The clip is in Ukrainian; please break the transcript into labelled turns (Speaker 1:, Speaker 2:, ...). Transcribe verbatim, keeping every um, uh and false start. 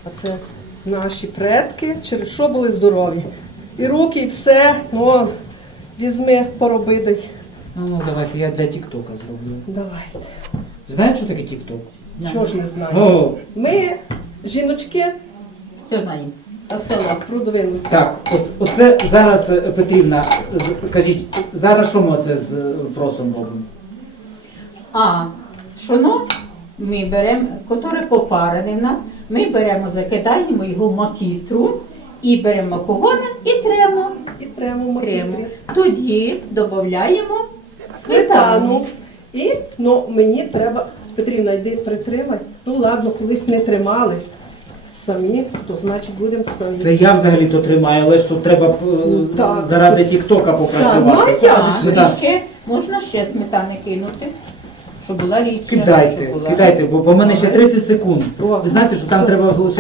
Speaker 1: А це наші предки, через що були здорові. І руки, і все, ну, візьми, пороби дай.
Speaker 2: Ну, давайте, я для Тіктока зроблю.
Speaker 1: Давай.
Speaker 2: Знаєш, що таке Тікток?
Speaker 1: Чого ж не знаю.
Speaker 2: О,
Speaker 1: Ми, жіночки,
Speaker 3: Все знаємо.
Speaker 1: а села продвинуті.
Speaker 2: так, от, оце зараз, е, Петрівна, з- кажіть, зараз що ми це з е, просом робимо?
Speaker 3: А пшоно ми беремо, котре попарене в нас, ми беремо, закидаємо його в макітру і беремо макогоном і тремо.
Speaker 1: І тремо
Speaker 3: тремо.
Speaker 1: макітрі.
Speaker 3: Тоді додаємо
Speaker 1: Сметану. І, ну, мені треба, Петрівна, йди притримай. Ну, ладно, колись не тримали самі, то значить будемо самі.
Speaker 2: Це я взагалі-то тримаю, але ж тут треба е,
Speaker 1: Ну, так.
Speaker 2: заради Тіктока
Speaker 1: Так, ну,
Speaker 2: попрацювати.
Speaker 1: а як
Speaker 3: А,
Speaker 1: же?
Speaker 2: Ну, так.
Speaker 3: і ще, можна ще сметани кинути, щоб була рідша.
Speaker 2: Кидайте,
Speaker 3: щоб була.
Speaker 2: кидайте, бо, бо в мене ще тридцять секунд.
Speaker 1: О,
Speaker 2: Ви знаєте, що там
Speaker 1: все.
Speaker 2: треба лише